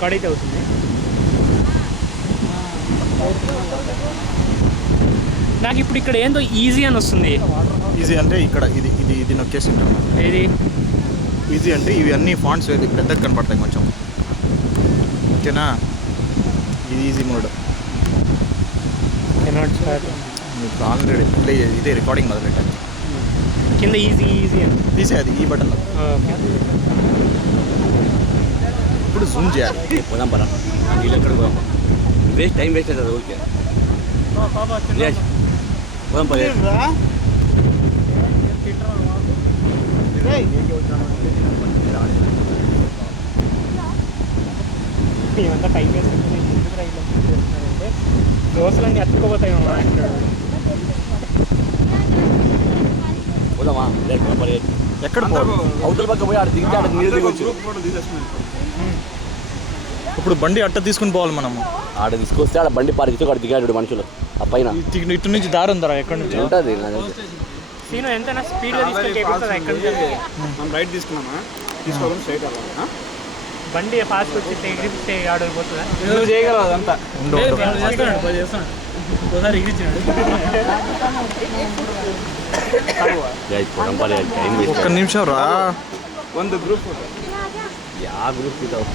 Record అయితే అవుతుంది. నాకు ఇప్పుడు ఇక్కడ ఏందో ఈజీ అని వస్తుంది. ఈజీ అంటే ఇక్కడ ఇది ఇది ఇది నొక్కేసి ఉంటాను. ఏది ఈజీ అంటే ఇవి అన్ని ఫాంట్స్ పెద్దగా కనపడతాయి కొంచెం. ఓకేనా, ఇది ఈజీ మోడ్. మీకు ఆల్రెడీ ప్లే ఇదే రికార్డింగ్ మొదలెట్టాను. కింద ఈజీ అని తీసేది ఈ బటన్. ఇప్పుడు జూమ్ చేయాలి. పోదాం పరా, నీళ్ళు ఎక్కడ పోదాం, వేస్ట్ టైం వేస్ట్ అవుతుంది ఊరికే. పోదాం పదే. ఏమంతా టైం వేస్ట్ ఎందుకు రైలు చేస్తున్నారంటే దోశలన్నీ అతుక్కుపోతాయి. పోదామా పదే. ఎక్కడ అవతల పక్క పోయి ఆడ దిగితే ఆడ నీళ్ళు దిగొచ్చు. ఇప్పుడు బండి అట్ట తీసుకుని పోవాలి మనము. ఆడ తీసుకొస్తే ఆడ బండి పారిస్తే ఆడ దిగాడు మనుషులు ఆ పైన. ఇటు నుంచి దారి ఉందా ఎక్కడి నుంచి ఉంటుంది? సీను ఎంతైనా స్పీడ్గా తీసుకెళ్ళి ఎక్కడి నుంచి మనం రైట్ తీసుకున్నామా, తీసుకోవాలి స్ట్రైట్ అవ్వాలి. బండి ఫాస్ట్ వచ్చి ఎగిరిస్తే ఆడైపోతుందా? నువ్వు చేయగలవు అదంతా. ఒకసారి ఎగిరించినాడు. ఒక్క నిమిషం రా. ಒಂದು ಗ್ರೂಪ್ ಯಾವ ಗ್ರೂಪ್ ಇದಾವೆ?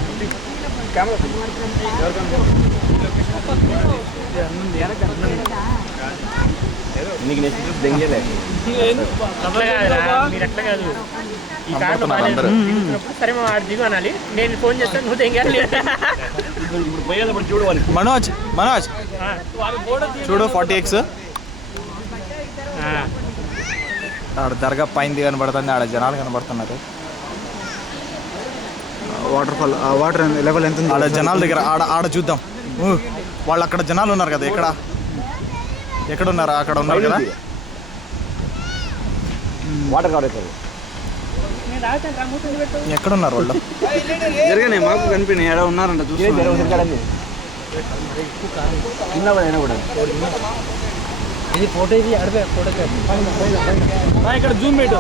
నీకు నెక్స్ట్ గ్రూప్ దెంగేదే. మీరు ఎట్లా కాదు, ఈ కార్లో సరే మా ఆడ దిగు అనాలి, నేను ఫోన్ చేస్తాను, నువ్వు దెంగాలి. చూడు మనోజ్ చూడు 40X ఆడ దర్గా పైన కనబడుతుంది, ఆడ జనాలు కనబడుతున్నారు. వాటర్ ఫాల్ వాటర్ లెవెల్ ఎంత? ఆడ జనాల దగ్గర ఆడ చూద్దాం. వాళ్ళు అక్కడ జనాలు ఉన్నారు కదా, ఎక్కడ ఉన్నారు? అక్కడ ఉన్నారు కదా. వాటర్ కావడం ఎక్కడున్నారు వాళ్ళు? జరగనే మాకు కనిపినాయి, ఎక్కడ ఉన్నారంట ఇది ఫోటో ఇది అడవే ఫోటో ఇక్కడ జూమ్ పెట్టు.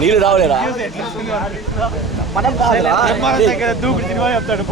నీళ్ళు రావలేరా? దూకుడు సినిమా చెప్తాడు.